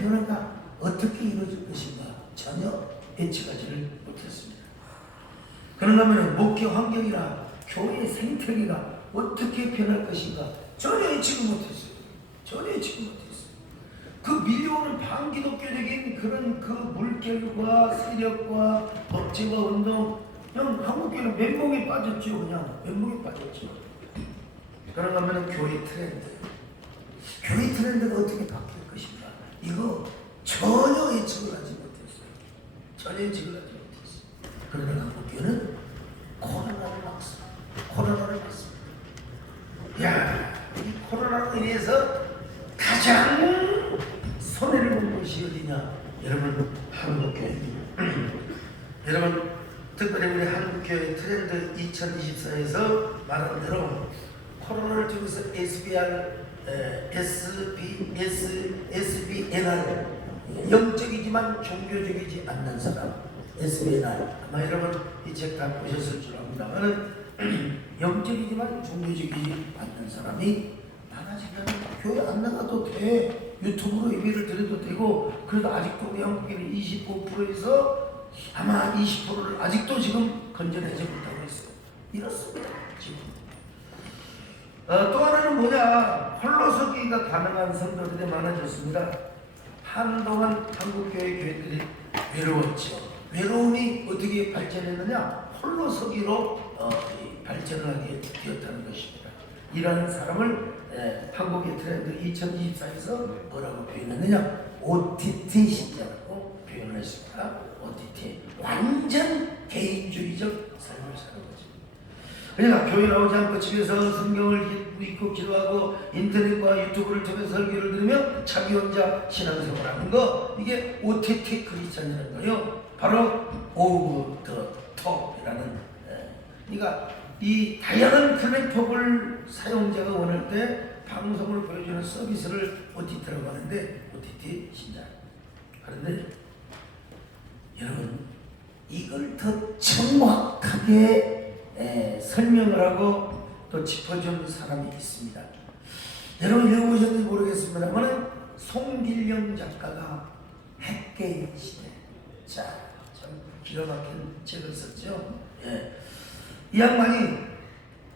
변화가 어떻게 이루어질 것인가 전혀 예측하지를 못했습니다. 그런가 하면 목회 환경이나 교회의 생태계가 어떻게 변할 것인가 전혀 예측을 못했어요. 전혀 예측을 못했어요. 그 밀려오는 반기독교적인 그런 그 물결과 세력과 법제와 운동, 그냥 한국교회는 멘붕에 빠졌죠. 그냥 멘붕에 빠졌죠. 그런가 하면 교회 트렌드, 교회 트렌드가 어떻게 바뀔 것인가 이거 전혀 예측을 하지 못했어요. 전혀 예측을 하지 못했어요. 그러나 한국교회는 코로나를 막습니다. 코로나를 막습니다. 야, 이 코로나로 인해서 가장 손해를 본 것이 어디냐? 여러분, 한국교회입니다. 여러분, 특별히 우리 한국교회 트렌드 2024에서 말한 대로 코로나를 통해서 SBNR 영적이지만 종교적이지 않는 사람 SBNR 아마 여러분 이 책 다 보셨을 줄 압니다만 영적이지만 종교적이지 않는 사람이 많아지면 교회 안 나가도 돼. 유튜브로 예배를 드려도 되고 그래도 아직도 우리 한국인은 25%에서 아마 20%를 아직도 지금 건져내지 못하고 있어요. 이렇습니다. 지금. 또 하나는 뭐냐? 홀로서기가 가능한 성도들이 많아졌습니다. 한동안 한국교회 교회들이 외로웠죠. 외로움이 어떻게 발전했느냐? 홀로서기로 발전을 하게 되었다는 것입니다. 이러한 사람을 한국의 트렌드 2024에서 뭐라고 표현했느냐? OTT 시대라고 표현을 했습니다. OTT. 완전 개인주의적 삶을 사는 거죠. 그러니까 교회 나오지 않고 집에서 성경을 읽고 기도하고 인터넷과 유튜브를 통해서 설교를 들으며 자기 혼자 신앙생활하는 거, 이게 OTT 크리스찬이라는 거예요. 바로 오브 더 톱이라는. 그러니까 이 다양한 플랫폼을 사용자가 원할 때 방송을 보여주는 서비스를 OTT라고 하는데 OTT 신자. 그런데 여러분 이걸 더 정확하게 설명을 하고 또 짚어준 사람이 있습니다. 여러분 읽어보셨는지 모르겠습니다만 송길령 작가가 핵게임 시대, 자, 참 기가 막힌 책을 썼죠. 이 양반이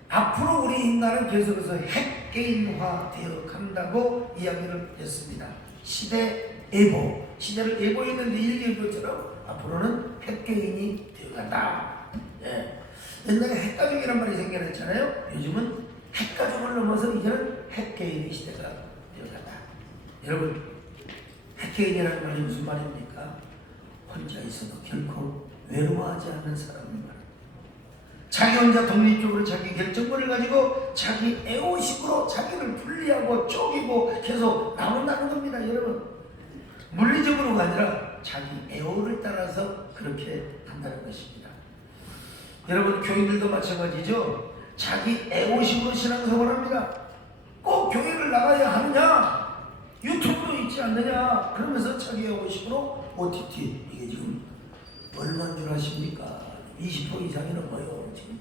앞으로 우리 인간은 계속해서 핵게임화 되어 간다고 이야기를 했습니다. 시대 예보, 시대를 예보했는데 일기예보처럼 앞으로는 핵게임이 되어간다. 옛날에 핵가족이란 말이 생겨났잖아요. 요즘은 핵가족을 넘어서 이제는 핵게임의 시대가 되어간다. 여러분, 핵게임이라는 말이 무슨 말입니까? 혼자 있어도 결코 외로워하지 않는 사람입니다. 자기 혼자 독립적으로 자기 결정권을 가지고 자기 애호식으로 자기를 분리하고 쪼개고 계속 나온다는 겁니다. 여러분, 물리적으로가 아니라 자기 애호를 따라서 그렇게 한다는 것입니다. 여러분, 교인들도 마찬가지죠. 자기 애호식으로 신앙생활을 합니다. 꼭 교회를 나가야 하느냐? 유튜브로 있지 않느냐? 그러면서 자기 애호식으로 OTT, 이게 지금 얼마인 줄 아십니까? 20% 이상이 넘어요. 지금.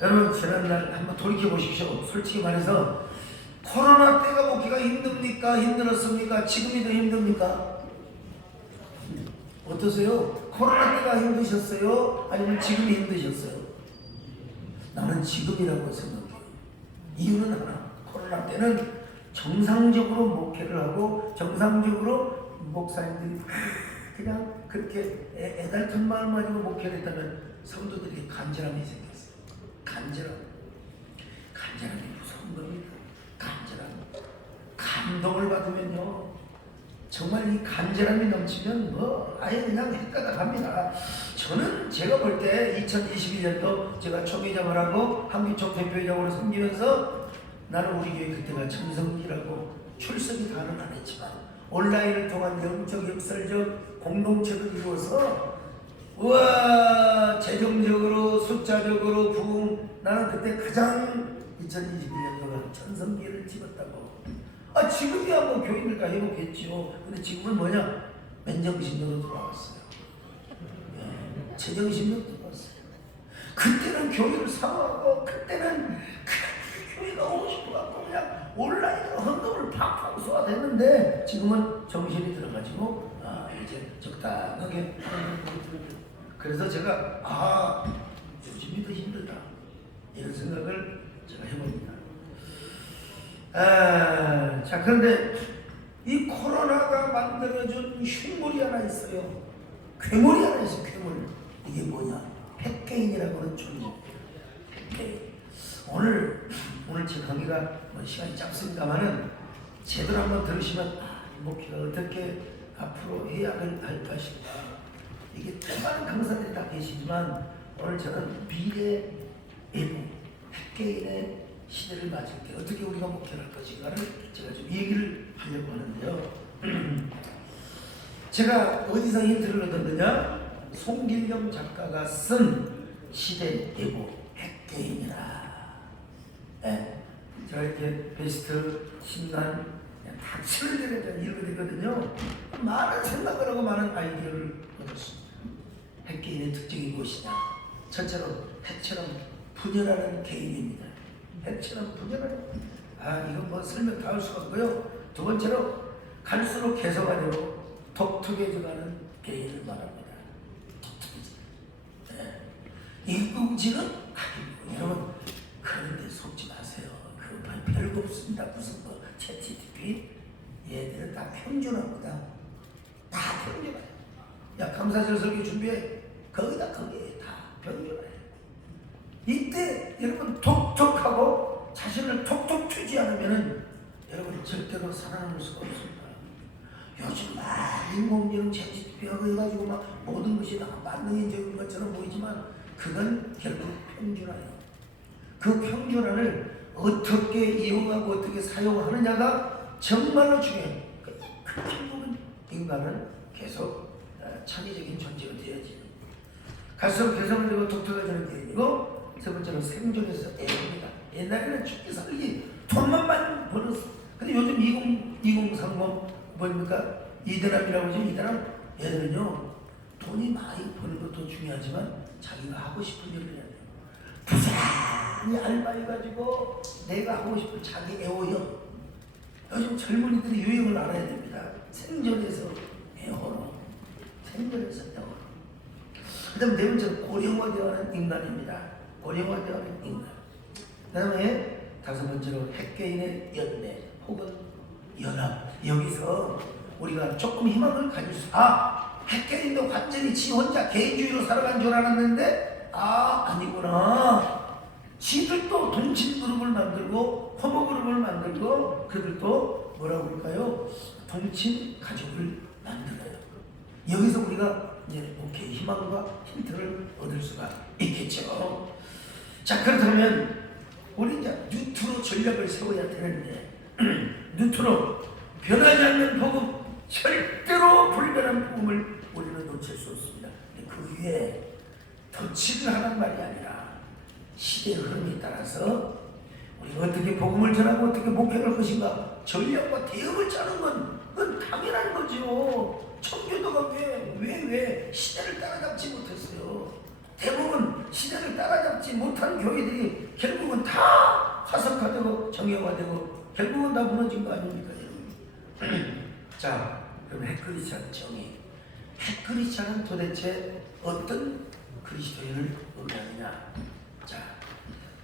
여러분, 지난날 한번 돌이켜 보십시오. 솔직히 말해서 코로나 때가 먹기가 힘듭니까? 힘들었습니까? 지금이 더 힘듭니까? 어떠세요? 코로나 때가 힘드셨어요? 아니면 지금이 힘드셨어요? 나는 지금이라고 생각해요. 이유는 하나, 코로나 때는 정상적으로 목회를 하고 정상적으로 목사님들이 그냥 그렇게 애달픈 마음 가지고 목회를 했다면 성도들에게 간절함이 생겼어요. 간절함이 무서운 겁니다. 간절함. 감동을 받으면요, 정말 이 간절함이 넘치면 뭐 아예 그냥 헷가다 갑니다. 저는 제가 볼 때 2021년도 제가 총회장을 하고 한기총 대표회장으로 섬기면서 나는 우리 교회 그때가 전성기라고 출석이 다는 안 했지만 온라인을 통한 영적 역설적 공동체를 이루어서 우와 재정적으로 숫자적으로 부흥, 나는 그때 가장 2021년도가 전성기를 찍었다고. 지금이야 뭐 교인들 다 회복했지요. 근데 지금은 뭐냐? 맨정신으로 돌아왔어요. 제정신으로 돌아왔어요. 그때는 교회를 사모하고 그때는 교회가 오고 싶어갖고 그냥 온라인으로 헌금을 팍팍 쏟아댔는데 지금은 정신이 들어가지고 이제 적당하게 하는 거예요. 그래서 제가 요즘이 더 힘들다 이런 생각을 제가 해봅니다. 자, 그런데 이 코로나가 만들어준 흉물이 하나 있어요. 괴물이 하나 있어요. 괴물. 이게 뭐냐? 핵개인이라고 하는 존재. 핵개인. 오늘 제 강의가 시간이 짧습니다만은 제대로 한번 들으시면 목회가 어떻게 앞으로 해야 할까 싶다. 이게 많은 강사들이 다 계시지만 오늘 저는 미래 예보, 핵개인의 시대를 맞을 때 어떻게 우리가 목회를 할 것인가를 제가 좀 얘기를 하려고 하는데요. 제가 어디서 힌트를 얻었느냐? 송길경 작가가 쓴 시대 예보 핵개인이라. 네, 제가 이렇게 베스트 10난 다 치는 읽어드리거든요. 많은 생각을 하고 많은 아이디어를 얻었습니다. 핵개인의 특징이 무엇이냐? 첫째로 핵처럼 분열하는 개인입니다. 핵처럼 분열하는 이건 뭐 설명 다 할 수가 없고요. 두 번째로 갈수록 개성화되고 독특해져가는 개인을 말합니다. 독특해져. 인공지능? 여러분 그런데 속지 마세요. 그거 별거 없습니다. 무슨 뭐 챗GPT 얘들은 다 평준화입니다. 다 평준화예요. 야 감사절 설교 준비해. 거기에 다 평준화예요. 이때 여러분 톡톡하고 자신을 톡톡 튀지 않으면은 여러분 절대로 살아남을 수가 없습니다. 요즘 막 인공지능 챗GPT하고 해가지고 막 모든 것이 다 만능인적인 것처럼 보이지만 그건 결국 평준화예요. 그 평준화를 어떻게 이용하고 어떻게 사용하느냐가 정말로 중요해요. 그 결국은 인간은 계속 창의적인 존재가 되어야지. 갈수록 개성되고 독특해지는 개인이고 세 번째로 생존에서 애입니다. 옛날에는 죽기 살기 돈만 많이 벌었어. 근데 요즘 2030 뭡니까? 이대남이라고 하죠. 이대남 얘들은요 돈이 많이 버는 것도 중요하지만 자기가 하고 싶은 일을 해야 돼요. 부지런히 알바해가지고 내가 하고 싶은 자기 애호형. 요즘 젊은이들이 유행을 알아야 됩니다. 생존에서 애호로. 생존에서 애호로. 그 다음 네 번째로 고령화되어가는 인간입니다. 고령화되어가는 인간. 그 다음에 다섯 번째로 핵개인의 연대 혹은 연합. 여기서 우리가 조금 희망을 가질 수. 핵개인도 완전히 지 혼자 개인주의로 살아간 줄 알았는데 아니구나. 지들도 동친 그룹을 만들고 호모 그룹을 만들고 그들도 뭐라고 할까요? 동친 가족을 만들어요. 여기서 우리가 이제 오케이 희망과 힌트를 얻을 수가 있겠죠. 자, 그렇다면 우리 이제 뉴트로 전략을 세워야 되는데 뉴트로 변하지 않는 복음, 절대로 불변한 복음을 우리는 놓칠 수 없습니다. 그 위에 덧칠을 하는 말이 아니라 시대의 흐름에 따라서 우리가 어떻게 복음을 전하고 어떻게 목회할 것인가 전략과 대응을 짜는 건 그건 당연한 거죠. 청교도가 왜 시대를 따라잡지 못했어요. 대부분 시대를 따라잡지 못한 교회들이 결국은 다 화석화되고 정형화되고 결국은 다 무너진 거 아닙니까, 여러분? 자, 그럼 핵크리스찬 정의. 핵크리스찬은 도대체 어떤 그리스도인을 의미하느냐? 자,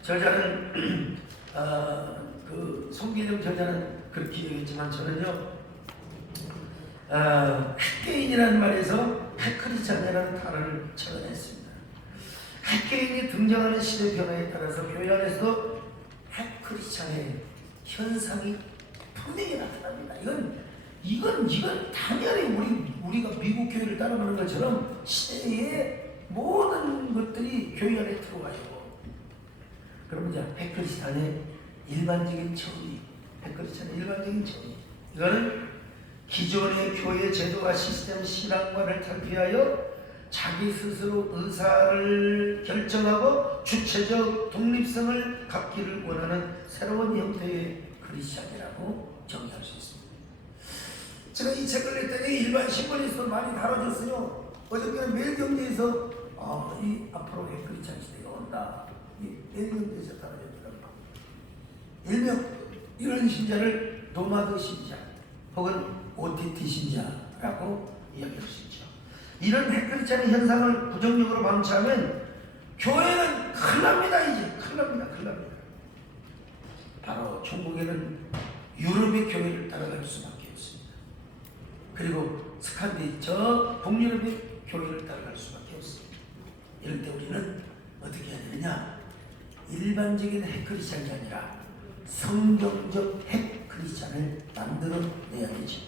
저자는 그 송기령 저자는 그렇게 얘기했지만 저는요 핵개인이라는 말에서 핵크리스찬이라는 단어를 찾아냈습니다. 핵개인이 등장하는 시대 변화에 따라서 교회 안에서도 핵크리스찬의 현상이 분명히 나타납니다. 이건 당연히 우리가 미국 교회를 따라가는 것처럼 시대의 모든 것들이 교회 안에 들어와요. 그럼 이제 핵크리스찬의 일반적인 정의, 핵크리스찬의 일반적인 정의. 이거는 기존의 교회 제도와 시스템 신앙관을 탈피하여 자기 스스로 의사를 결정하고 주체적 독립성을 갖기를 원하는 새로운 형태의 크리스찬이라고 정의할 수 있습니다. 제가 이 책을 냈더니 일반 신문에서 많이 다뤄졌어요. 어저께는 매일경제에서 이 앞으로 핵크리스찬 시대가 온다. 이 매일경제에서 다뤄졌더라고요. 일명 이런 신자를 노마드 신자 혹은 OTT 신자라고 이야기할 수 있죠. 이런 핵크리스찬 현상을 부정적으로 방치하면 교회는 큰일 납니다. 이제 큰일 납니다. 바로 중국에는 유럽의 교회를 따라갈 수밖에 없습니다. 그리고 저 북유럽의 교회를 따라갈 수밖에 없습니다. 이럴 때 우리는 어떻게 해야 되느냐? 일반적인 핵크리스찬이 아니라 성경적 핵크리스찬을 만들어내야 되죠.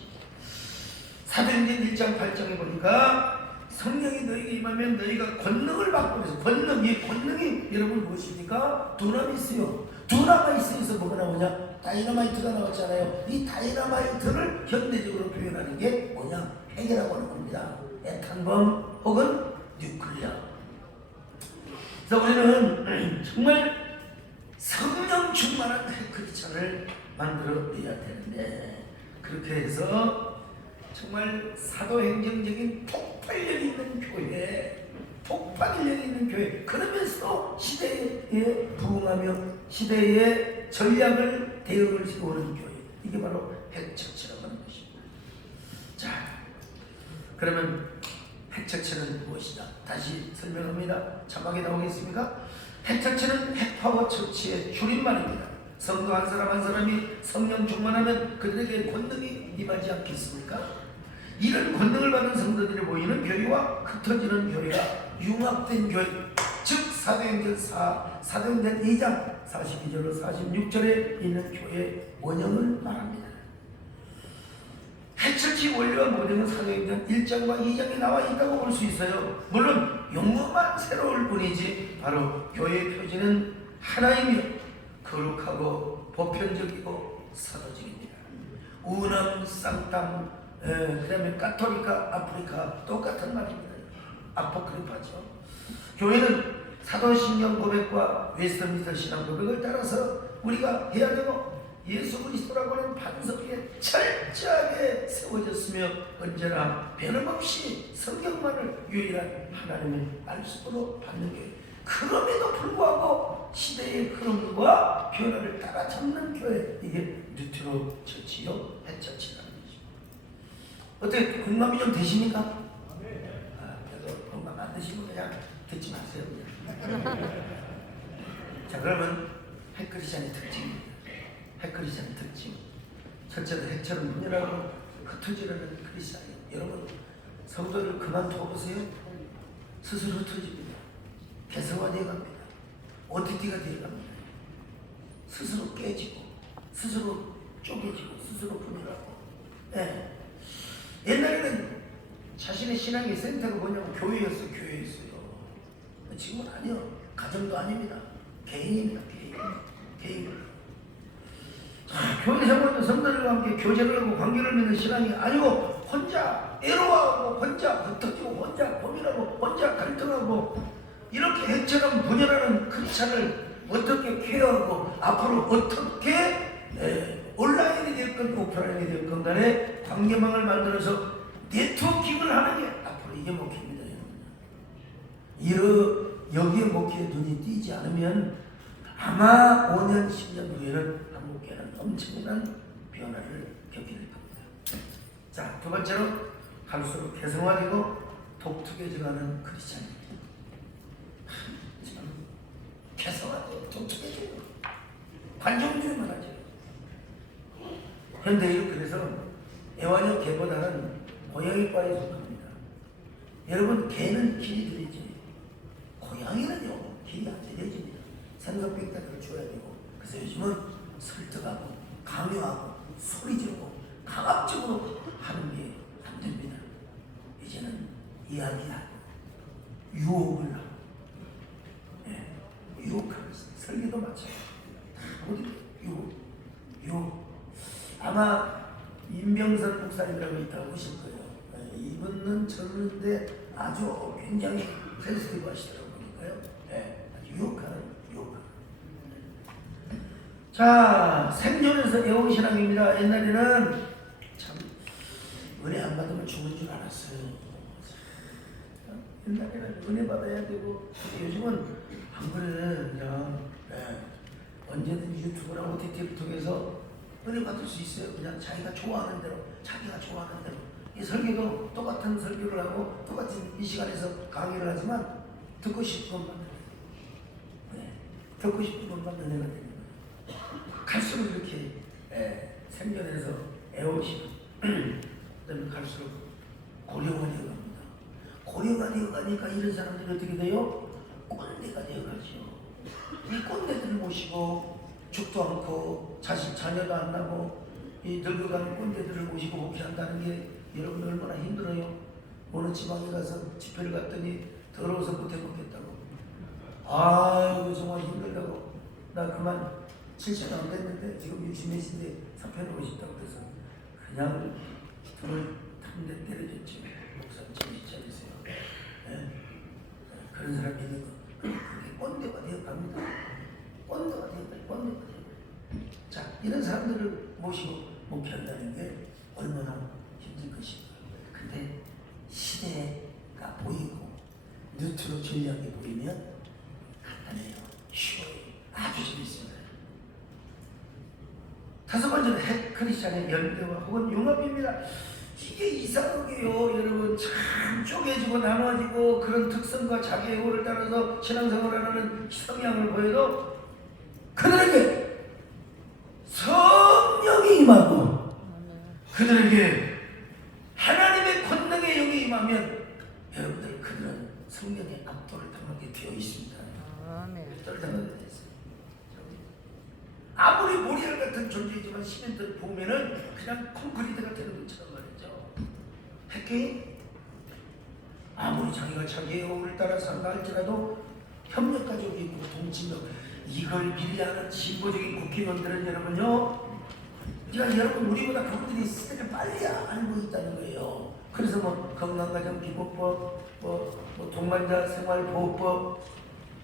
사도행전 1장 8장에 보니까 성령이 너희에게 임하면 너희가 권능을 받고 그래서 권능이 여러분 무엇입니까? 두나미스요. 두나마이스에서 뭐가 나오냐? 다이너마이트가 나왔잖아요. 이 다이너마이트를 현대적으로 표현하는 게 뭐냐? 핵이라고 하는 겁니다. 핵탄범 혹은 뉴클리어. 그래서 우리는 정말 성령 충만한 핵크리스찬을 만들어내야 되는데, 그렇게 해서 정말 사도행정적인 폭발력 있는 교회, 그러면서 시대에 부응하며 시대의 전략을 대응을 세우는 교회, 이게 바로 핵처치라고 하는 것입니다. 자, 그러면 핵처치는 무엇이다? 다시 설명합니다. 자막에 나오겠습니까? 핵처치는 핵파워 처치의 줄임말입니다. 성도 한 사람 한 사람이 성령 충만하면 그들에게 권능이 임하지 않겠습니까? 이런 권능을 받은 성도들이 모이는 교회와 흩어지는 교회가 융합된 교회, 즉 사도행전 2장 42절로 46절에 있는 교회의 원형을 말합니다. 핵처치 원리와 모델은 사도행전 1장과 2장에 나와 있다고 볼 수 있어요. 물론 용어만 새로울 뿐이지 바로 교회의 표지는 하나이며 거룩하고 보편적이고 사도적입니다. 우남, 쌍땅, 그 다음에 가톨리카, 아프리카 똑같은 말입니다. 아포크리파죠. 교회는 사도신경 고백과 웨스트민스터 신앙 고백을 따라서 우리가 해야 되고 예수 그리스도라고 하는 반석 위에 철저하게 세워졌으며 언제나 변함없이 성경만을 유일한 하나님의 말씀으로 받는 교회. 그럼에도 불구하고 시대의 흐름과 변화를 따라잡는 교회, 이게 뉴트로 처치요 핵처치라는 것입니다. 어떻게 공감이 좀 되십니까? 그래도 공감 안 되시면 그냥 듣지 마세요. 자, 그러면 핵크리스찬의 특징입니다. 핵크리스찬의 특징. 첫째로 핵처럼 문열하고 흩어지려는 크리스찬이에요. 여러분, 성도를 그만둬보세요. 스스로 흩어집니다. 개성화되어 갑니다. OTT가 되어 갑니다. 스스로 깨지고, 스스로 쪼개지고, 스스로 분열하고. 네. 옛날에는 자신의 신앙의 센터가 뭐냐면 교회였어요. 지금은 아니요. 가정도 아닙니다. 개인입니다. 개인. 교회 생활도 성도들과 함께 교제를 하고 관계를 맺는 신앙이 아니고 혼자 애로워하고 혼자 흩어지고 혼자 고민하고 혼자 갈등하고 이렇게 핵처럼 분열하는 크리스찬을 어떻게 케어하고 앞으로 어떻게 온라인이 됐건 오프라인이 됐건 간에 관계망을 만들어서 네트워킹을 하는 게 앞으로 이게 목회입니다. 여기에 목회에 눈이 띄지 않으면 아마 5년, 10년 후에는 한국교회는 엄청난 변화를 겪게 될 겁니다. 자, 두 번째로 갈수록 개성화되고 독특해져가는 크리스찬입니다. 참 개성화되고 독특해져요. 관종들만 하죠. 현대인은 그래서 애완형 개보다는 고양이과에 속합니다. 여러분, 개는 길이 들이지 고양이는요 길이 안 들여집니다. 생선백다를 줘야 되고, 그래서 요즘은 설득하고 강요하고 소리 지르고 강압적으로 하는 게 안 됩니다. 이제는 이야기하고 유혹을 하고, 유혹하고 있어요. 설계도 마찬가지입니다. 유혹. 아마 임병선 목사님이라고 있다고 보실 거예요. 이분은 젊은데 아주 굉장히 센스티브 하시더라고요. 아주 유혹하는. 자, 생존에서 애호신앙입니다. 옛날에는 참 은혜 안 받으면 죽은 줄 알았어요. 옛날에는 은혜 받아야 되고, 요즘은 안 그래. 그냥 언제든지 유튜브랑 OTT를 통해서 은혜 받을 수 있어요. 그냥 자기가 좋아하는 대로, 자기가 좋아하는 대로. 이 설교도 똑같은 설교를 하고 똑같은 이 시간에서 강의를 하지만 듣고 싶은 것만 네, 듣고 싶은 것만 은혜가 되는 거예요. 갈수록 이렇게 생존해서 애호시고 그다음에 갈수록 고령화 되어갑니다. 고령화 되어가니까 이런 사람들이 어떻게 돼요? 꼰대가 되어가죠. 이 꼰대들을 모시고 죽도 않고 자녀도 안 나고 이 늙어가는 꼰대들을 모시고 목회한다는 게 여러분 얼마나 힘들어요. 어느 지방에 가서 집회를 갔더니 더러워서 못해 먹겠다고. 아이고 정말 힘들다고. 나 그만 70도 안 됐는데 지금 60몇인데 사표하고 싶다고 그래서 그냥 등을 탐내 때려줬지. 목사님 정신 차리세요. 네? 그런 사람이 있는 거. 그게 꼰대가 되어갑니다. 꼰대가 되어가요. 꼰대가 되어가요. 자, 이런 사람들을 모시고 목회한다는 게 얼마나 힘든 것인가. 근데 시대가 보이고 뉴트로 전략이 보이면 간단해요. 쉬워요. 아주 재밌습니다. 다섯 번째는 핵 크리스찬의 연대와 혹은 융합입니다. 이게 이상하게요. 여러분 참 쪼개지고 나눠지고 그런 특성과 자기의 의를 따라서 신앙생활을 하는 성향을 보여도 그들에게 성령이 임하고 그들에게 하나님의 권능의 영이 임하면 여러분들 그들은 성령의 압도를 당하게 되어 있습니다. 압도를 당하게 되어 있어요. 아무리 모리알 같은 존재이지만 시민들을 보면은 그냥 콘크리트가 되는 것처럼 말이죠. 핵개인 아무리 자기가 자기의 의를 따라 산다 할지라도 협력 가족이 있고 동침력 이걸 밀려하는 진보적인 국회의원들은 여러분요. 그러니까 여러분 우리보다 그분들이 시대를 빨리 알고 있다는 거예요. 그래서 뭐 건강가정기본법, 뭐 동반자 생활보호법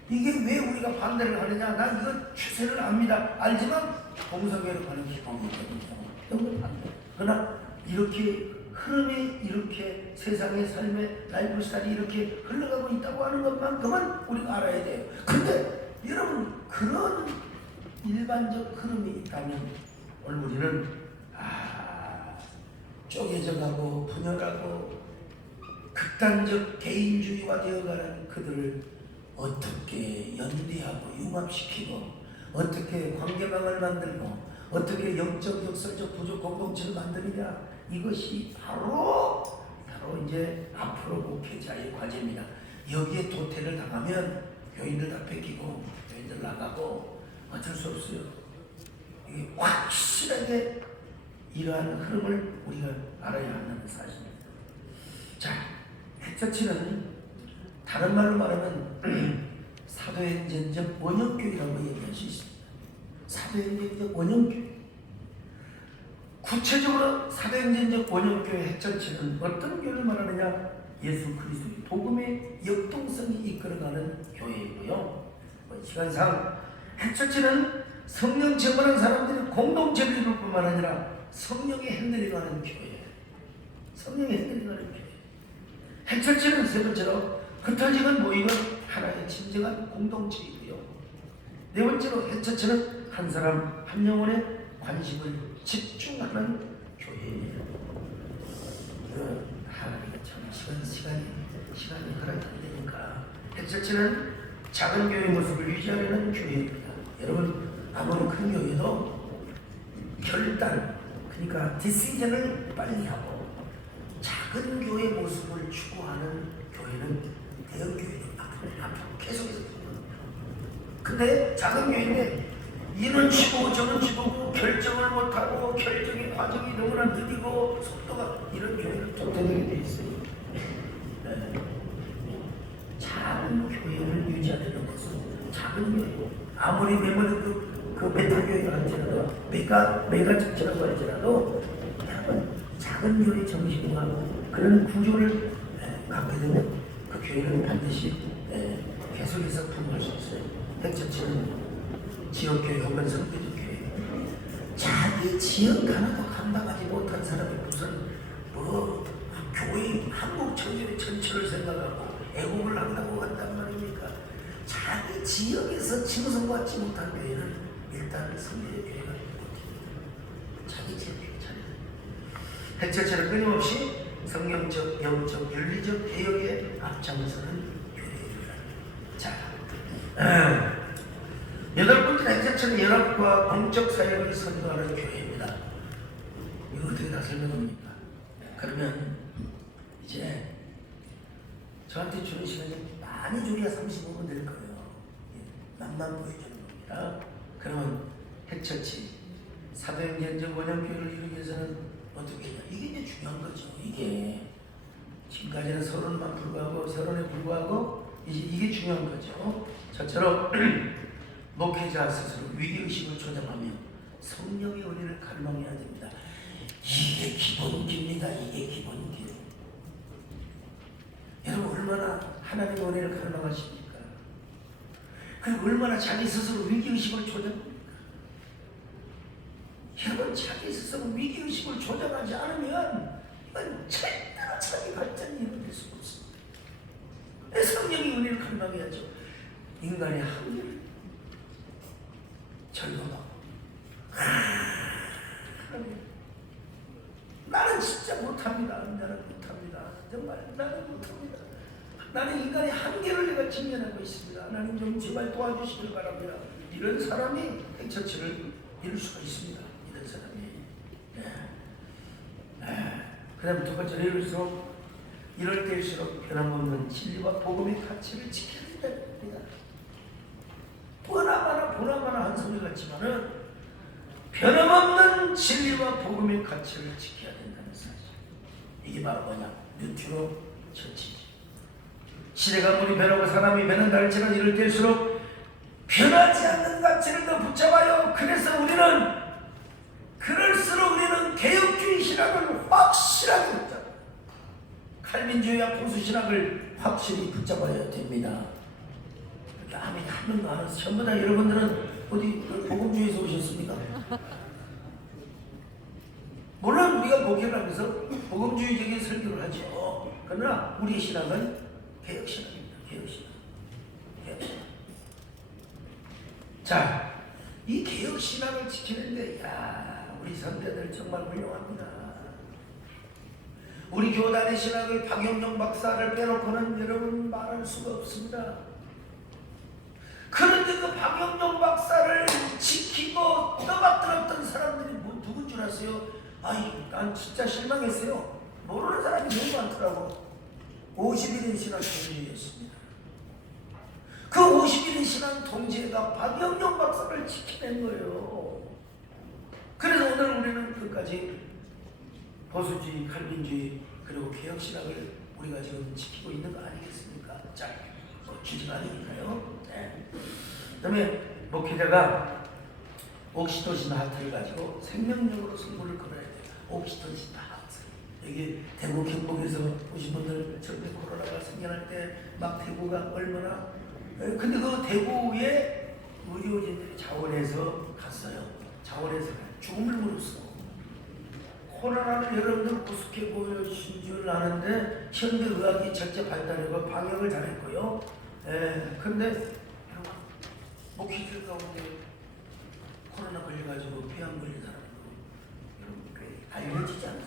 이게 왜 우리가 반대를 하느냐? 난 이거 추세를 압니다. 알지만 공성회로 가는 기본이 있거든요. 너무 반대. 그러나 이렇게 흐름이 이렇게 세상의 삶의 라이프 스타일이 이렇게 흘러가고 있다고 하는 것만큼은 우리가 알아야 돼요. 근데 여러분 그런 일반적 흐름이 있다면 오늘 우리는 쪼개져가고 분열하고 극단적 개인주의화 되어가는 그들을 어떻게 연대하고 융합시키고 어떻게 관계망을 만들고 어떻게 영적 역설적 부족 공동체를 만드느냐 이것이 바로 이제 앞으로 목회자의 과제입니다. 여기에 도태를 당하면 교인들 다 뺏기고 교인들 나가고 어쩔 수 없어요. 이게 확실하게 이러한 흐름을 우리가 알아야 한다는 사실입니다. 자, 핵처치는 다른 말로 말하면 사도행전적 원형교회라고 얘기할 수 있습니다. 사도행전적 원형교회. 구체적으로 사도행전적 원형교회 핵처치는 어떤 교회를 말하느냐? 예수 그리스도의 복음의 역동성이 이끌어가는 교회이고요. 시간상 핵처치는 성령 충만한 사람들이 공동체를 이룰 뿐만 아니라 성령이 흔들려가는 교회. 성령이 흔들려가는 교회. 핵처치는 세 번째로 흩어지는 모임은 하나의 진정한 공동체이고요. 네 번째로 핵처치는 한 사람 한 영혼에 관심을 집중하는 교회예요. 하나님의 참 시간이 허락이 안 되니까 핵처치는 작은 교회의 모습을 유지하려는 교회입니다. 여러분 아무리 큰 교회도 결단 그러니까 디시전을 빨리 하고 작은 교회의 모습을 추구하는 교회는 대형 교회도 앞으로 계속해서 근데 작은 교회인데 이는 치고 저는 치고 결정을 못하고 결정의 과정이 너무나 느리고 속도가 이런 교회는 도태되게 돼 있어요. 네. 작은 교회를 유지하려는 것은 작은 교회 아무리 메모리 그 메타교회가 할지라도 메가 적지라고 할지라도 작은 교회 정신과 그런 구조를 갖게 되면 그 교회는 반드시 계속해서 부흥할 수 있어요. 핵처치는 지역교회 혹은 성교적 교회 자기 지역 하나도 감당하지 못한 사람이 무슨 교회 한국 전체를 생각하고 애국을 한다고 한단 말입니까? 자기 지역에서 칭송받지 못한 교회는 일단 성교적 교회가 해철처럼 끊임없이 성경적, 영적, 윤리적 개혁에 앞장서는 교회입니다. 자, 여덟 번째 해철처럼 연합과 공적 사역을 선도하는 교회입니다. 이거 어떻게 다 설명합니까? 그러면 이제 저한테 주는 시간이 많이 줄여야 35분 될 거예요. 맛만 보여주는 겁니다. 그러면 해처치 사도행전적 원형교회를 이루기 위해서는 어떻게 해야? 이게 이제 중요한 거죠. 이게 지금까지는 서론만 불구하고 서론에 불구하고 이게 중요한 거죠. 저처럼 목회자 스스로 위기의식을 조장하며 성령의 은혜를 갈망해야 됩니다. 이게 기본기입니다. 이게 기본기. 여러분 얼마나 하나님의 은혜를 갈망하십니까? 그리고 얼마나 자기 스스로 위기의식을 조장합니까? 여러분 자기 스스로 위기의식을 조장하지 않으면 이건 절대로 자기 발전이 이루어질 수 없습니다. 성령의 은혜를 갈망해야죠. 인간의 한계를 절거하고 나는 진짜 못합니다. 나는 못합니다. 정말 나는 못합니다. 나는 인간의 한계를 내가 직면하고 있습니다. 하나님 좀 제발 도와주시길 바랍니다. 이런 사람이 행처치를 이룰 수가 있습니다. 이런 사람이. 그 다음 두 번째로 이럴 때일수록 변함없는 진리와 복음의 가치를 지켜야 됩니다. 보나마나 한 소리 같지만은 변함없는 진리와 복음의 가치를 지켜야 된다는 사실. 이게 바로 뭐냐? 뉴트로 처치지. 시대가 아무리 변하고 사람이 변한다 할지라도 이럴 때일수록 변하지 않는 가치를 더 붙잡아요. 그럴수록 우리는 개혁주의 신학을 확실하게 붙잡아요. 칼빈주의와 보수 신학을 확실히 붙잡아야 됩니다. 아무리 한 명도 안 와서 전부 다 여러분들은 어디 복음주의에서 오셨습니까? 물론 우리가 목회를 하면서 복음주의적인 설교를 하죠. 그러나 우리의 신학은 개혁신학입니다. 개혁신학. 자, 이 개혁신학을 지키는데 우리 선배들 정말 훌륭합니다. 우리 교단의 신학의 박영종 박사를 빼놓고는 여러분 말할 수가 없습니다. 그런데 그 박영종 박사를 지키고 떠받들었던 사람들이 누군 줄 아세요? 난 진짜 실망했어요. 모르는 사람이 너무 많더라고. 51인 신학 동지였습니다. 그 51인 신학 동지가 박영종 박사를 지켜낸 거예요. 그래서 오늘 우리는 끝까지 보수주의, 칼빈주의 그리고 개혁신학을 우리가 지금 지키고 있는 거 아니겠습니까? 자, 주제가 아니니까요. 그 다음에 목회자가 옥시토신 하트를 가지고 생명력으로 승부를 걸어야 돼요. 옥시토신 하트. 여기 대구 경북에서 오신 분들 처음에 코로나가 생겨날 때 막 대구가 얼마나 근데 그 대구에 의료진들이 자원해서 갔어요. 자원해서 죽음을 물었어. 코로나를 여러분들 우습게 보여주신 줄 아는데 현대의학이 절제 발달하고 방역을 잘했고요. 근데 여러분 목회자 가운데 코로나 걸려가지고 폐암 걸린 사람도 여러분 꽤 알려지지 않나?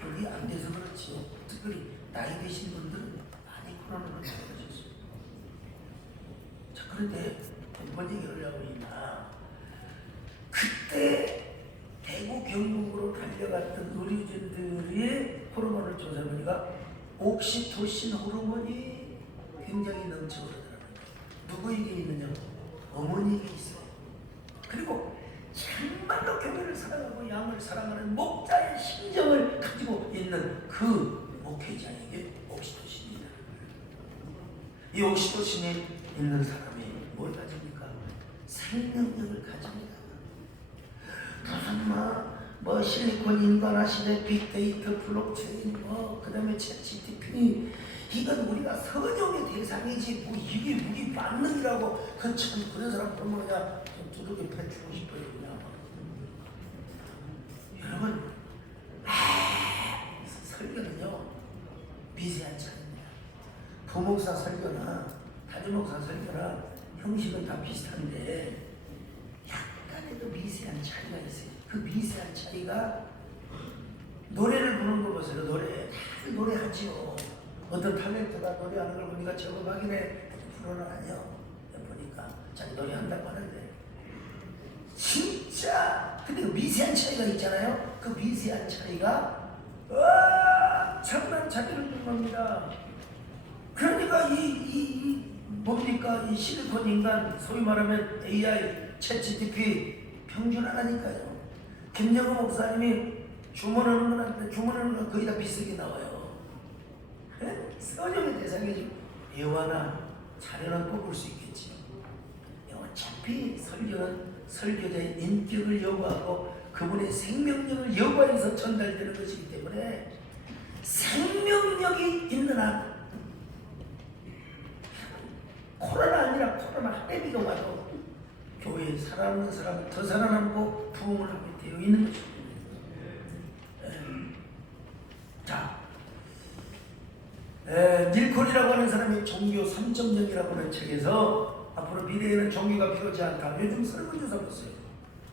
그게 안 돼서 그렇지요. 특별히 나이 드신 분들은 많이 코로나를 걸려가셨어요. 자, 그런데 뭔 얘기를 하고 있나? 그때 대구 경북으로 달려갔던 의료진들의 호르몬을 조사해보니까 옥시토신 호르몬이 굉장히 넘쳐 흐르더라고요. 누구에게 있느냐? 어머니에게 있어요. 그리고 정말로 교회를 사랑하고 양을 사랑하는 목자의 심정을 가지고 있는 그 목회자에게 옥시토신이 있는 거예요. 이 옥시토신이 있는 사람이 뭘 가집니까? 생명력을 가집니다. 무슨 실리콘 인간화 시대 빅데이터 블록체인 그 다음에 챗GPT 이건 우리가 선용의 대상이지 이게 우리 만능이라고 그런 사람 보면 그냥 좀 두둑이 패주고 싶어요. 그냥. 여러분 설교는요 미세한 차이입니다. 부목사 설교나 다주목사 설교나 형식은 다 비슷한데 약간의 그 미세한 차이가 있어요. 그 미세한 차이가 노래를 부르는 거 보세요. 다들 노래하지요. 어떤 탤런트가 노래하는 걸 보니까 저거 확인해 불어라니요. 보니까 자기 노래한다고 하는데 진짜 근데 그 미세한 차이가 있잖아요. 그 미세한 차이가 엄청난 차이를 준 겁니다. 그러니까 뭡니까 이 실리콘 인간 소위 말하면 AI, 챗GPT 평준화라니까요. 김정은 목사님이 주문하는 건 거의 다 비슷하게 나와요. 선영의 대상이죠. 예화나 자료는 뽑을 수 있겠지요. 어차피 설교는 설교자의 인격을 요구하고 그분의 생명력을 요구해서 전달되는 것이기 때문에 생명력이 있는 한 코로나 아니라 코로나 한해비가 와도 교회에 살아오는 사람은 더 살아남고 부흥을 하게 되어 있는 것입니다. 자, 닐콘이라고 하는 사람이 종교 3.0이라고 하는 책에서 앞으로 미래에는 종교가 필요하지 않다. 요즘 설문조사 보세요.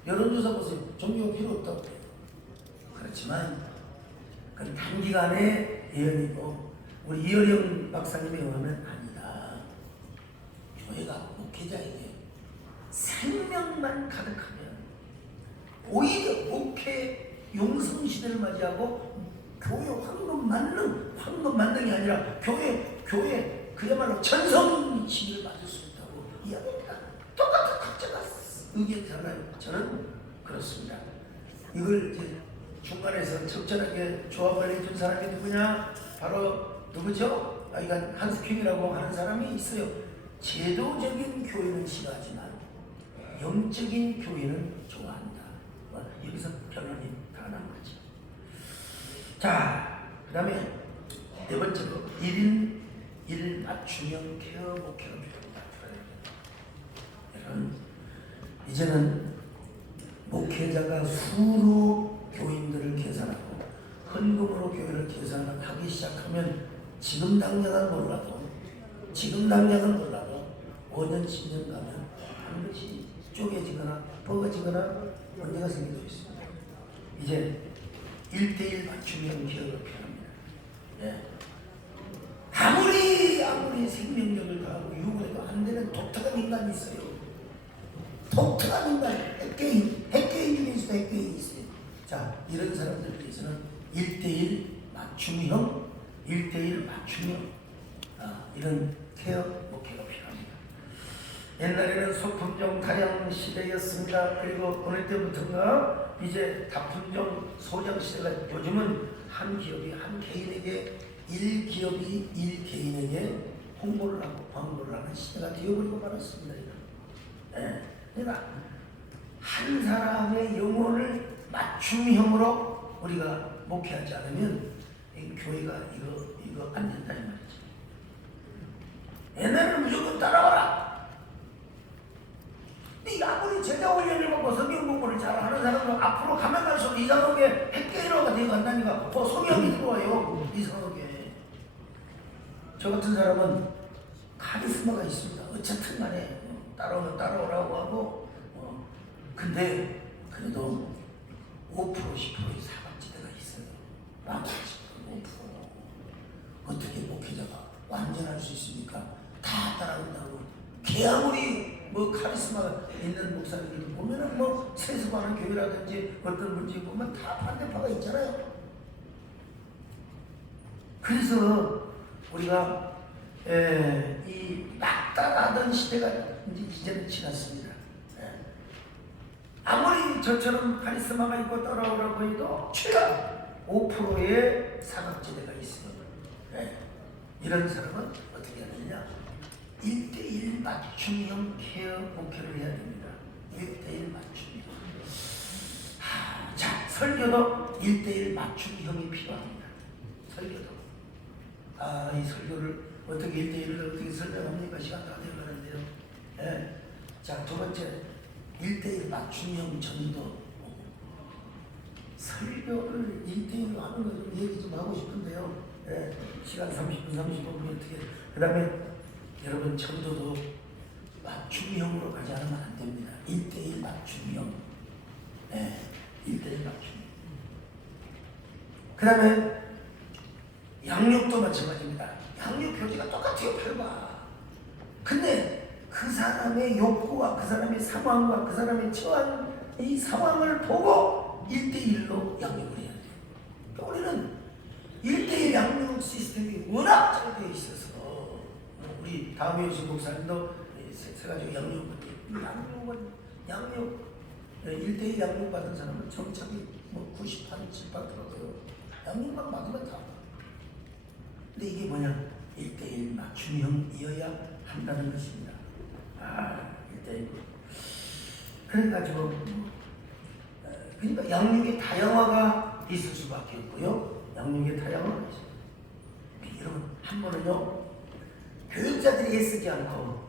여론조사 보세요. 종교가 필요 없다고 해요. 그렇지만 그건 단기간의 예언이고 우리 이어령 박사님의 의하면 아니다. 교회가 목회자에게 생명만 가득하면 오히려 목회 용성시대를 맞이하고 교회 황금 만능이 아니라 교회 그야말로 전성 시기를 맞을 수 있다고 이야기합니다. 똑같은 각자가 의견이잖아요. 저는 그렇습니다. 이걸 이제 중간에서 적절하게 조합을 해준 사람이 누구냐? 바로 누구죠? 이건 한스킹이라고 하는 사람이 있어요. 제도적인 교회는 싫어하지만 영적인 교회는 좋아한다. 여기서 결론이 다 난 거죠. 자, 그 다음에 네 번째로 1인 1 맞춤형 케어 목회로 필요합니다. 여러분, 이제는 목회자가 수로 교인들을 계산하고 헌금으로 교회를 계산하기 시작하면 지금 당장은 몰라도 5년 10년 가면 반드시 쪼개지거나 뻐거지거나 문제가 생길 수 있습니다. 이제 1대1 맞춤형 기업을 필요합니다. 예. 아무리 생명력을 더하고 유혹해도 안 되는 독특한 인간이 있어요. 독특한 인간, 핵개인 중에 있어요. 핵개인이 있어요. 자, 이런 사람들 위해서는 1대1 맞춤형 이런 케어 목회가 필요합니다. 옛날에는 소품종 다량 시대였습니다. 그리고 어느 때부터인가 이제 다품종 소장 시대가 요즘은 한 기업이 한 개인에게 1기업이 1개인에게 홍보를 하고 광고를 하는 시대가 되어버리고 말았습니다. 네. 그러니까 한 사람의 영혼을 맞춤형으로 우리가 목회하지 않으면 교회가 이거 안 된다 이 말이죠. 옛날에는 무조건 따라와라. 근데 아무리 제자 훈련을 받고 성경 공부를 잘하는 사람은 앞으로 가면 갈수록 이상하게 핵개인화가 되어 간다니까. 성경이 들어와요. 이상하게. 저 같은 사람은 카리스마가 있습니다. 어쨌든 간에 따라오면 따라오라고 하고 근데 그래도 5% 10%의 사각지대가 있어요. 나머지 5% 어떻게 목회자가 완전할 수 있습니까? 다 따라온다고. 걔 아무리 카리스마가 있는 목사님들 보면은 세수하는 교회라든지 어떤 문제 보면 다 반대파가 있잖아요. 그래서 우리가 이 막 따라하던 시대가 이제는 지났습니다. 아무리 저처럼 카리스마가 있고 따라오라고 해도 최악 5%의 사각지대가 있어요. 이런 사람은 어떻게 해야 되냐? 1대1 맞춤형 케어 목회를 해야 됩니다. 1대1 맞춤형. 자, 설교도 1대1 맞춤형이 필요합니다. 설교도. 이 설교를 어떻게 1대1을 어떻게 설명합니까? 시간 다 되어가는데요. 자, 두 번째 1대1 맞춤형 전도. 설교를 1대1로 하는 거 좀 얘기 좀 하고 싶은데요. 시간 30분 어떻게. 그 다음에 여러분 전도도 맞춤형으로 가지 않으면 안 됩니다. 1대1 맞춤형. 1대1 맞춤. 그 다음에 양육도 마찬가지입니다. 양육 표지가 똑같아요. 8과. 근데 그 사람의 욕구와 그 사람의 상황과 그 사람의 처한 이 상황을 보고 1대1로 양육을 해야 돼요. 그러니까 우리는 1대1 양육 시스템이 워낙 잘 되어 있어서 우리 다음에 목사님도 세 가지 양육 1대1 양육 받은 사람은 정착이 뭐 90%, 7% 들어가요. 양육만 받으면 다. 근데 이게 뭐냐? 1대1 맞춤형이어야 한다는 것입니다. 1대1. 그래가지고 그러니까 양육의 다양화가 있을 수밖에 없고요. 양육의 다양화가 있어요. 여러분 한 번은요, 교육자들이 애쓰지 않고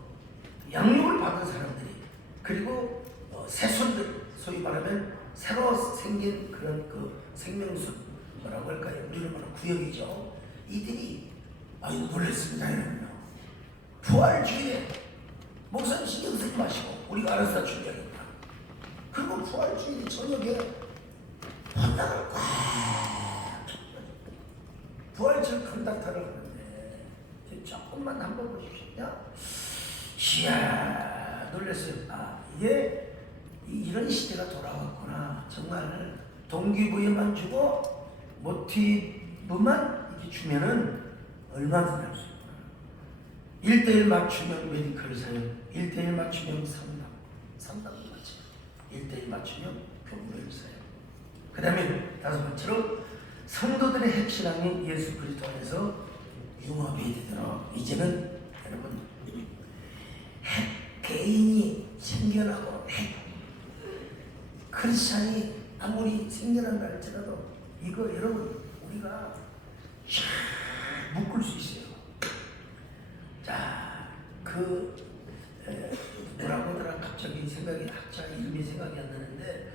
양육을 받은 사람들이, 그리고 새손들, 소위 말하면 새로 생긴 그런 그 생명수, 뭐라고 할까요? 우리로 말하면 구역이죠. 이들이 아유 놀랬습니다. 여러분요, 부활주일에 목사님 신경 쓰지 마시고 우리가 알아서 준비하겠다. 그리고 부활주일에 저녁에 헌당을 꽉, 부활절 컨닥터를 하는데 조금만 한번 보십시오. 이야 놀랐어요. 이게 이런 시대가 돌아왔구나. 정말 동기부여만 주고 모티브만 이렇게 주면은 얼마든지 할 수 있구나. 1대1 맞춤형 메디컬 사역, 1대1 맞춤형 상담도 맞죠. 1대1 맞춤형 교무별 사역. 그 다음에 5번째로 성도들의 핵신앙인 예수 그리스도 안에서 융합이 되도록, 이제는 여러분 핵 개인이 생겨나고 핵 크리스찬이 아무리 생겨난다 할지라도 이거 여러분 우리가 묶을 수 있어요. 자, 뭐라고 하더라 갑자기 생각이, 학자 이름이 생각이 안 나는데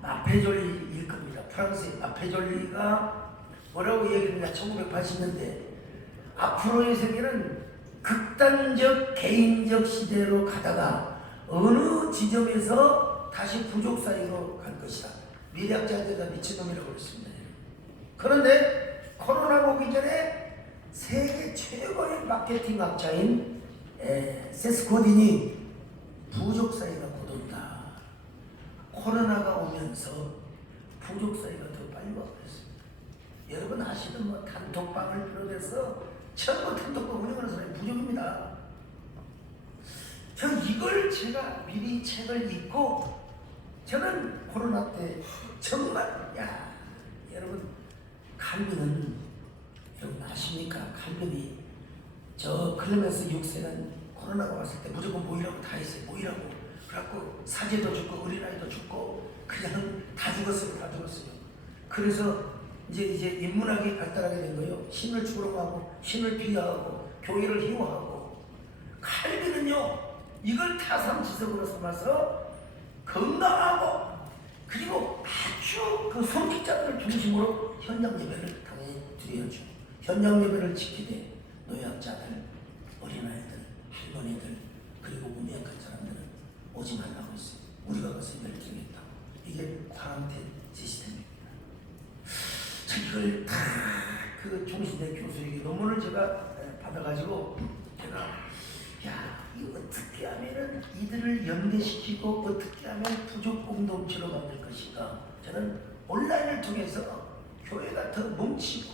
마페졸리일 겁니다. 프랑스의 마페졸리가 뭐라고 얘기했냐, 1980년대 앞으로의 세계는 극단적 개인적 시대로 가다가 어느 지점에서 다시 부족 사회로 갈 것이다. 미래학자들이 미친놈이라고 그랬습니다. 그런데 코로나 오기 전에 세계 최고의 마케팅 학자인 세스 고딘이 부족 사회가 곧 온다. 코로나가 오면서 부족 사회가 더 빨리 와버렸습니다. 여러분 아시는 뭐 단톡방을 비롯해서 전부 단톡방 운영하는 사람이 부족입니다. 제가 미리 책을 읽고, 저는 코로나 때 정말 여러분 칼빈은 여러분 아십니까? 칼빈이 저 클레멘스 6세는 코로나가 왔을 때 무조건 모이라고 다 했어요. 모이라고. 그래갖고 사제도 죽고 어린아이도 죽고 그냥 다 죽었어요. 그래서 이제 인문학이 발달하게 된 거예요. 신을 추구하고 신을 비하하고 교회를 희화하고. 칼빈은요 이걸 타삼지석으로 삼아서 건강하고, 그리고 아주 그 성직자들을 중심으로 현장 예배를 당연히 드려야죠. 현장 예배를 지키되 노약자들, 어린아이들, 할머니들, 그리고 무미약한 사람들은 오지 말라고 했어요. 우리가 그것을 예배를 드리겠다. 이게 쿼런타인 시스템입니다. 이걸 다 그 종신대 교수에게 논문을 제가 받아가지고 이거 어떻게 하면은 이들을 연대시키고 어떻게 하면 부족 공동체로 만들 것인가. 저는 온라인을 통해서 교회가 더 뭉치고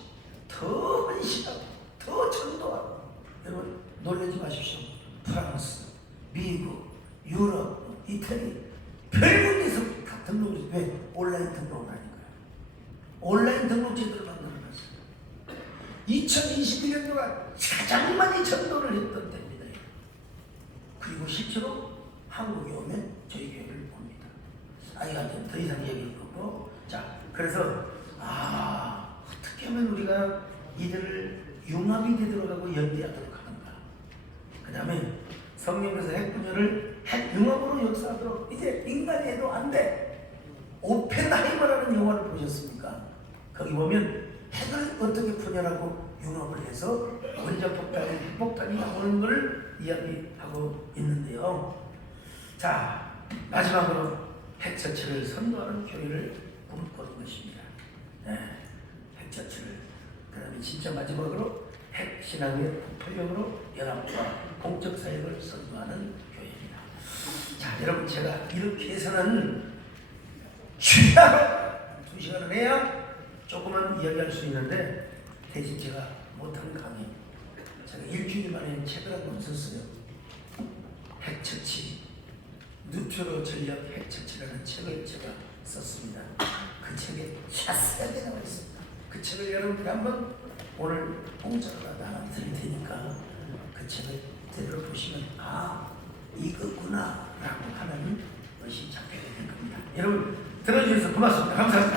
더 헌신하고 더 전도하고. 여러분 놀라지 마십시오. 프랑스, 미국, 유럽, 이태리 별군데서 다 등록을. 왜? 온라인 등록을 하니까요. 온라인 등록제도를 만들어놨어요. 2021년도가 가장 많이 전도를 했던 때입니다. 그리고 실제로 한국에 오면 저희 교회를 봅니다. 이가 더 이상 얘기할 거고. 자, 그래서 어떻게 하면 우리가 이들을 융합이 되도록 하고 연대하도록 하는가. 그 다음에 성령께서 핵분열을 핵융합으로 역사하도록. 이제 인간이 해도 안 돼. 오펜하이머라는 영화를 보셨습니까? 거기 보면 핵을 어떻게 분열하고 융합을 해서 원자폭탄이 핵폭탄이 나오는 걸 이야기하고 있는데요. 자, 마지막으로 핵처치를 선도하는 교회를 꿈꾸는 것입니다. 네, 핵처치를. 그 다음에 진짜 마지막으로 핵신앙의 폭발력으로 연합과 공적 사역을 선도하는 교회입니다. 자, 여러분, 제가 이렇게 해서는 취하로 2시간을 해야 조금은 이야기할 수 있는데, 대신 제가 못한 강의, 제가 일주일 만에 책을 한 권 썼어요. 핵처치, 뉴트로 전략 핵처치라는 책을 제가 썼습니다. 그 책에 자세하게 나와 있습니다. 그 책을 여러분들이 한번 오늘 공짜로 나눠 드릴 테니까 그 책을 제대로 보시면 아, 이거구나 라고 하는 것이 잡히게 될 겁니다. 여러분 들어주셔서 고맙습니다. 감사합니다.